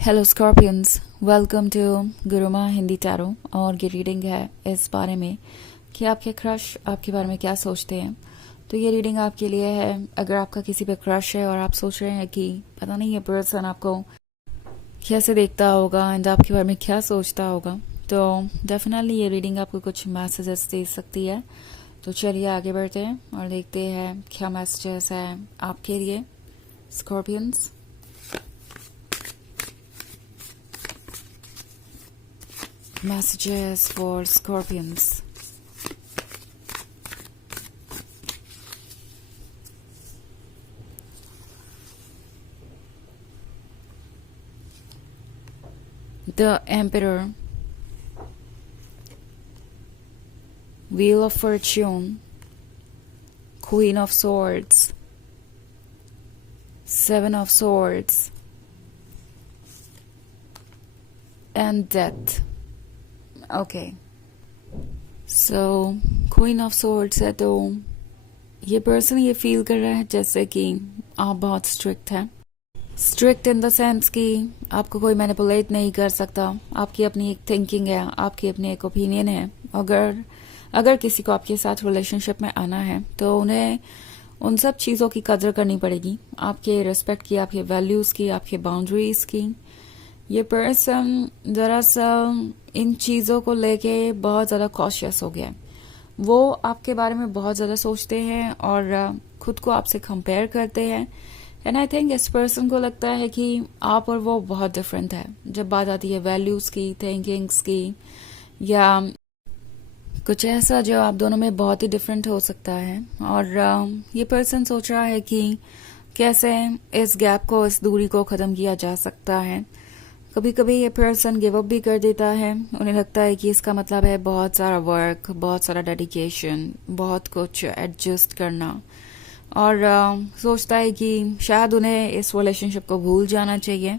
Hello scorpions, welcome to Guruma Hindi tarot. और ये reading है इस बारे में कि आपके क्रश आपके बारे में क्या सोचते हैं। तो ये रीडिंग आपके लिए है अगर आपका किसी पे क्रश है और आप सोच रहे हैं कि पता नहीं ये पर्सन आपको कैसे देखता होगा एंड आपके बारे में क्या सोचता होगा, तो डेफिनेटली ये रीडिंग आपको कुछ मैसेजेस दे सकती है। तो चलिए आगे बढ़ते हैं और देखते हैं क्या मैसेजेस है आपके लिए Scorpions. Messages for Scorpions. The Emperor, Wheel of Fortune, Queen of Swords, Seven of Swords, and Death. Okay. So, Queen of Swords है तो ये पर्सन ये फील कर रहा है जैसे कि आप बहुत स्ट्रिक्ट हैं। स्ट्रिक्ट इन द सेंस कि आपको कोई मैनिपुलेट नहीं कर सकता। आपकी अपनी एक थिंकिंग है, आपकी अपनी एक ओपिनियन है। अगर किसी को आपके साथ रिलेशनशिप में आना है तो उन्हें उन सब चीज़ों की कदर करनी पड़ेगी, आपके रिस्पेक्ट की, आपके वैल्यूज़ की, आपके बाउंड्रीज की। ये पर्सन दरअसल इन चीज़ों को लेके बहुत ज़्यादा कॉशियस हो गया है। वो आपके बारे में बहुत ज़्यादा सोचते हैं और खुद को आपसे कंपेयर करते हैं। एंड आई थिंक इस पर्सन को लगता है कि आप और वो बहुत डिफरेंट है जब बात आती है वैल्यूज़ की, थिंकिंग्स की, या कुछ ऐसा जो आप दोनों में बहुत ही डिफरेंट हो सकता है। और ये पर्सन सोच रहा है कि कैसे इस गैप को, इस दूरी को ख़त्म किया जा सकता है। कभी कभी ये पर्सन गिव अप भी कर देता है। उन्हें लगता है कि इसका मतलब है बहुत सारा वर्क, बहुत सारा डेडिकेशन, बहुत कुछ एडजस्ट करना, और सोचता है कि शायद उन्हें इस रिलेशनशिप को भूल जाना चाहिए।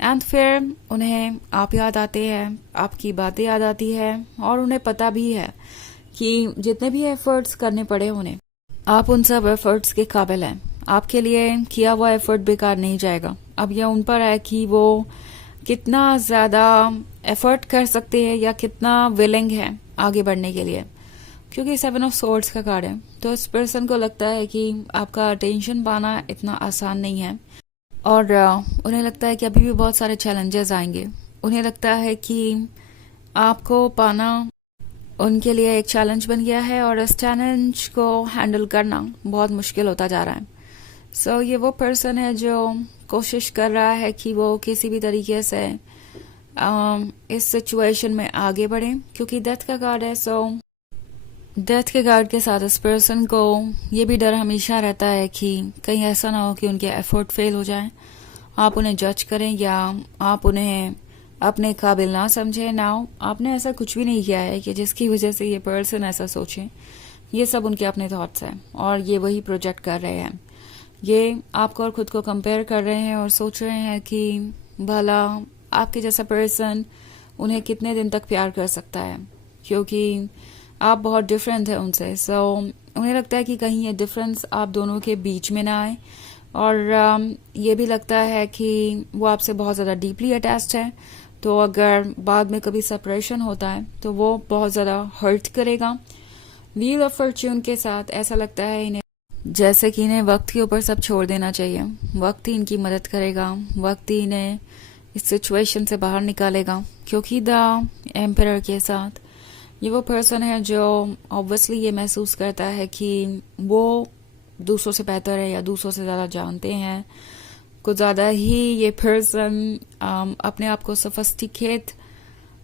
एंड फिर उन्हें आप याद आते हैं, आपकी बातें याद आती है, और उन्हें पता भी है कि जितने भी एफर्ट्स करने पड़े उन्हें, आप उन सब एफर्ट्स के काबिल हैं। आपके लिए किया हुआ एफर्ट बेकार नहीं जाएगा। अब यह उन पर है कि वो कितना ज़्यादा एफर्ट कर सकते हैं या कितना विलिंग है आगे बढ़ने के लिए, क्योंकि 7 ऑफ सोर्ड्स का कार्ड है। तो इस पर्सन को लगता है कि आपका अटेंशन पाना इतना आसान नहीं है, और उन्हें लगता है कि अभी भी बहुत सारे चैलेंजेस आएंगे। उन्हें लगता है कि आपको पाना उनके लिए एक चैलेंज बन गया है और इस चैलेंज को हैंडल करना बहुत मुश्किल होता जा रहा है। सो ये वो पर्सन है जो कोशिश कर रहा है कि वो किसी भी तरीके से इस सिचुएशन में आगे बढ़े, क्योंकि डेथ का कार्ड है। सो डेथ के कार्ड के साथ इस पर्सन को ये भी डर हमेशा रहता है कि कहीं ऐसा ना हो कि उनके एफर्ट फेल हो जाए, आप उन्हें जज करें या आप उन्हें अपने काबिल ना समझें। नाउ आपने ऐसा कुछ भी नहीं किया है कि जिसकी वजह से ये पर्सन ऐसा सोचे। ये सब उनके अपने थॉट्स हैं और ये वही प्रोजेक्ट कर रहे हैं। ये आपको और खुद को कंपेयर कर रहे हैं और सोच रहे हैं कि भला आपके जैसा पर्सन उन्हें कितने दिन तक प्यार कर सकता है, क्योंकि आप बहुत डिफरेंट है उनसे। सो उन्हें लगता है कि कहीं ये डिफरेंस आप दोनों के बीच में ना आए, और ये भी लगता है कि वो आपसे बहुत ज़्यादा डीपली अटैच्ड है। तो अगर बाद में कभी सेपरेशन होता है तो वो बहुत ज़्यादा हर्ट करेगा। व्हील ऑफ फॉर्च्यून के साथ ऐसा लगता है इन्हें जैसे कि इन्हें वक्त के ऊपर सब छोड़ देना चाहिए। वक्त ही इनकी मदद करेगा, वक्त ही इन्हें इस सिचुएशन से बाहर निकालेगा, क्योंकि द एम्परर के साथ ये वो पर्सन है जो ऑब्वियसली ये महसूस करता है कि वो दूसरों से बेहतर है या दूसरों से ज़्यादा जानते हैं। कुछ ज़्यादा ही ये पर्सन अपने आप को सोफिस्टिकेट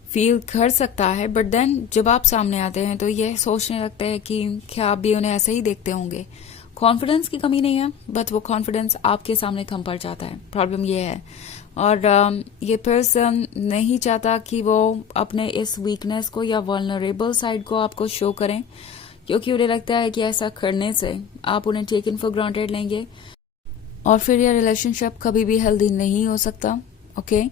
फील कर सकता है, बट देन जब आप सामने आते हैं तो ये सोचने लगता है कि क्या आप भी उन्हें ऐसे ही देखते होंगे। कॉन्फिडेंस की कमी नहीं है, बट वो कॉन्फिडेंस आपके सामने कम पड़ जाता है। प्रॉब्लम ये है, और ये पर्सन नहीं चाहता कि वो अपने इस वीकनेस को या वल्नरेबल साइड को आपको शो करें, क्योंकि उन्हें लगता है कि ऐसा करने से आप उन्हें टेकन फॉर ग्रांटेड लेंगे और फिर ये रिलेशनशिप कभी भी हेल्दी नहीं हो सकता। ओके,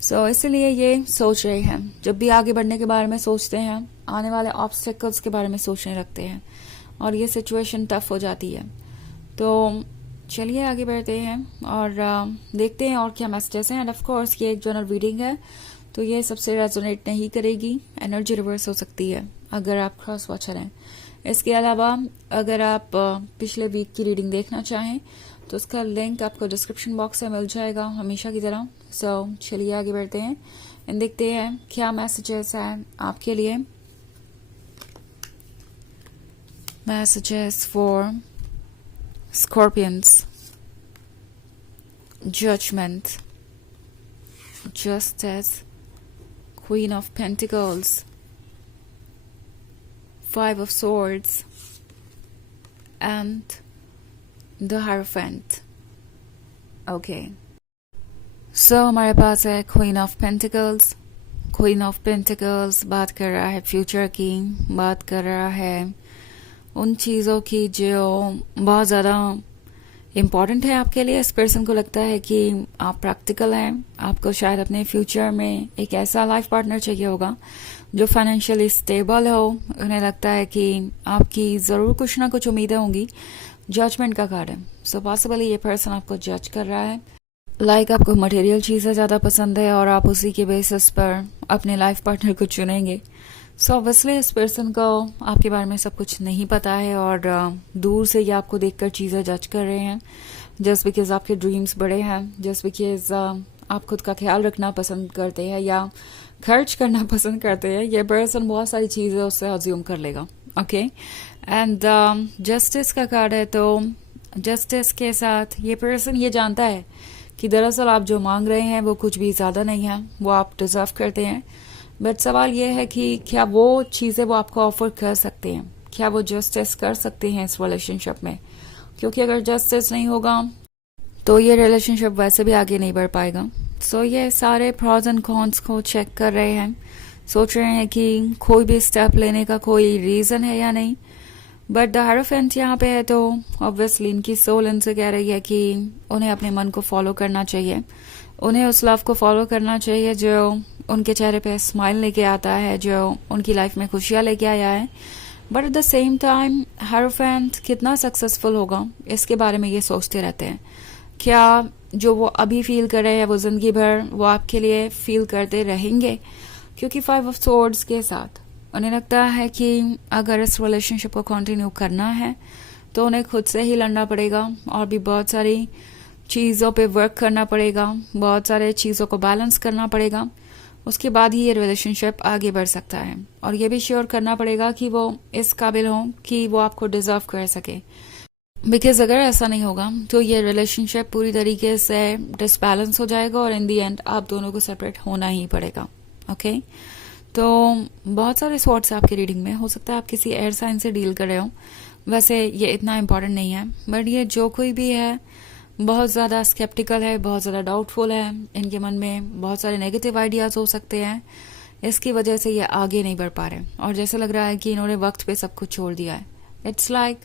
सो इसलिए ये सोच रहे हैं, जब भी आगे बढ़ने के बारे में सोचते हैं, आने वाले ऑब्स्टेकल्स के बारे में सोचने लगते हैं और ये सिचुएशन टफ हो जाती है। तो चलिए आगे बढ़ते हैं और देखते हैं और क्या मैसेजेस हैं। एंड ऑफ कोर्स ये एक जनरल रीडिंग है, तो ये सबसे रेजोनेट नहीं करेगी, एनर्जी रिवर्स हो सकती है अगर आप क्रॉस वॉचर हैं। इसके अलावा अगर आप पिछले वीक की रीडिंग देखना चाहें तो उसका लिंक आपको डिस्क्रिप्शन बॉक्स में मिल जाएगा हमेशा की तरह। सो चलिए आगे बढ़ते हैं एंड देखते हैं क्या मैसेजेस हैं आपके लिए। Messages for scorpions, judgement, justice, Queen of Pentacles, Five of Swords, and the Hierophant. Okay. So हमारे पास है Queen of Pentacles. Queen of Pentacles बात कर रहा है फ्यूचर की, बात कर रहा है उन चीज़ों की जो बहुत ज़्यादा इम्पॉर्टेंट है आपके लिए। इस पर्सन को लगता है कि आप प्रैक्टिकल हैं, आपको शायद अपने फ्यूचर में एक ऐसा लाइफ पार्टनर चाहिए होगा जो फाइनेंशियली स्टेबल हो। उन्हें लगता है कि आपकी ज़रूर कुछ ना कुछ उम्मीदें होंगी। जजमेंट का कार्ड है, सो पॉसिबली ये पर्सन आपको जज कर रहा है। लाइक आपको मटेरियल चीज़ें ज़्यादा पसंद है और आप उसी के बेसिस पर अपने लाइफ पार्टनर को चुनेंगे। सो ऑब्वियसली इस पर्सन को आपके बारे में सब कुछ नहीं पता है और दूर से ये आपको देखकर चीज़ें जज कर रहे हैं जस्ट बिकॉज आपके ड्रीम्स बड़े हैं, जस्ट बिकॉज आप खुद का ख्याल रखना पसंद करते हैं या खर्च करना पसंद करते हैं। ये पर्सन बहुत सारी चीज़ें उससे अज्यूम कर लेगा। ओके, एंड जस्टिस का कार्ड है, तो जस्टिस के साथ ये पर्सन ये जानता है कि दरअसल आप जो मांग रहे हैं वो कुछ भी ज़्यादा नहीं है, वो आप डिजर्व करते हैं। बट सवाल ये है कि क्या वो चीज़ें वो आपको ऑफर कर सकते हैं, क्या वो जस्टिस कर सकते हैं इस रिलेशनशिप में, क्योंकि अगर जस्टिस नहीं होगा तो ये रिलेशनशिप वैसे भी आगे नहीं बढ़ पाएगा। सो ये सारे प्रॉज एंड कॉन्स को चेक कर रहे हैं, सोच रहे हैं कि कोई भी स्टेप लेने का कोई रीज़न है या नहीं। बट द हायरोफेंट यहाँ पे है, तो ऑब्वियसली इनकी सोल इनसे कह रही है कि उन्हें अपने मन को फॉलो करना चाहिए, उन्हें उस लव को फॉलो करना चाहिए जो उनके चेहरे पे स्माइल लेके आता है, जो उनकी लाइफ में खुशियाँ लेके आया है। But at the same time hierophant कितना सक्सेसफुल होगा इसके बारे में ये सोचते रहते हैं। क्या जो वो अभी फील कर रहे हैं वो जिंदगी भर वो आपके लिए फील करते रहेंगे? क्योंकि फाइव ऑफ सोर्ड्स के साथ उन्हें लगता है कि अगर इस रिलेशनशिप को कंटिन्यू करना है तो उन्हें खुद से ही लड़ना पड़ेगा और भी बहुत सारी चीज़ों पे वर्क करना पड़ेगा, बहुत सारे चीज़ों को बैलेंस करना पड़ेगा। उसके बाद ही ये रिलेशनशिप आगे बढ़ सकता है और ये भी श्योर करना पड़ेगा कि वो इस काबिल हो कि वो आपको डिजर्व कर सके। बिकॉज अगर ऐसा नहीं होगा तो ये रिलेशनशिप पूरी तरीके से डिसबैलेंस हो जाएगा और इन दी एंड आप दोनों को सेपरेट होना ही पड़ेगा। ओके, तो बहुत सारे सॉर्ट्स आपकी रीडिंग में हो सकता है आप किसी एयर साइन से डील कर रहे हो। वैसे ये इतना इम्पोर्टेंट नहीं है, बट ये जो कोई भी है बहुत ज़्यादा स्केप्टिकल है, बहुत ज़्यादा डाउटफुल है, इनके मन में बहुत सारे नेगेटिव आइडियाज़ हो सकते हैं। इसकी वजह से ये आगे नहीं बढ़ पा रहे और जैसे लग रहा है कि इन्होंने वक्त पे सब कुछ छोड़ दिया है। इट्स लाइक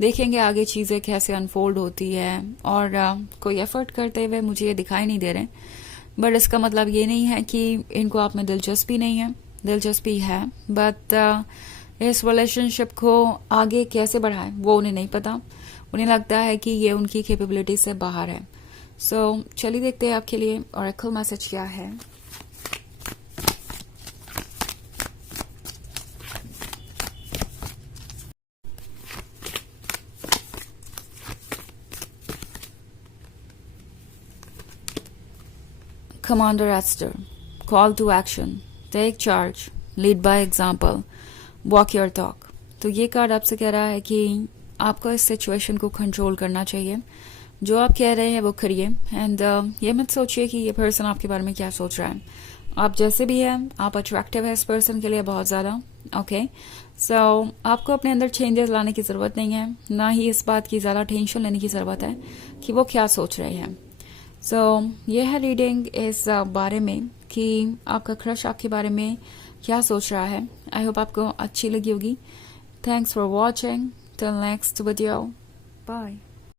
देखेंगे आगे चीज़ें कैसे अनफोल्ड होती है और कोई एफर्ट करते हुए मुझे ये दिखाई नहीं दे रहे। बट इसका मतलब ये नहीं है कि इनको आप में दिलचस्पी नहीं है, दिलचस्पी है, बट इस रिलेशनशिप को आगे कैसे बढ़ाएं वो उन्हें नहीं पता। उन्हें लगता है कि ये उनकी कैपेबिलिटी से बाहर है। सो चलिए देखते हैं आपके लिए ऑरेकल मैसेज क्या है। Commander Esther, call to action, take charge, lead by example, walk your talk। तो ये कार्ड आपसे कह रहा है कि आपको इस सिचुएशन को कंट्रोल करना चाहिए, जो आप कह रहे हैं वो करिए। एंड ये मत सोचिए कि ये पर्सन आपके बारे में क्या सोच रहा है। आप जैसे भी हैं आप अट्रैक्टिव है इस पर्सन के लिए बहुत ज़्यादा। ओके, सो आपको अपने अंदर चेंजेस लाने की ज़रूरत नहीं है, ना ही इस बात की ज़्यादा टेंशन लेने की ज़रूरत है कि वो क्या सोच रहे हैं। सो ये है रीडिंग इस बारे में कि आपका क्रश आपके बारे में क्या सोच रहा है। आई होप आपको अच्छी लगी होगी। Thanks for watching. Till next video, bye.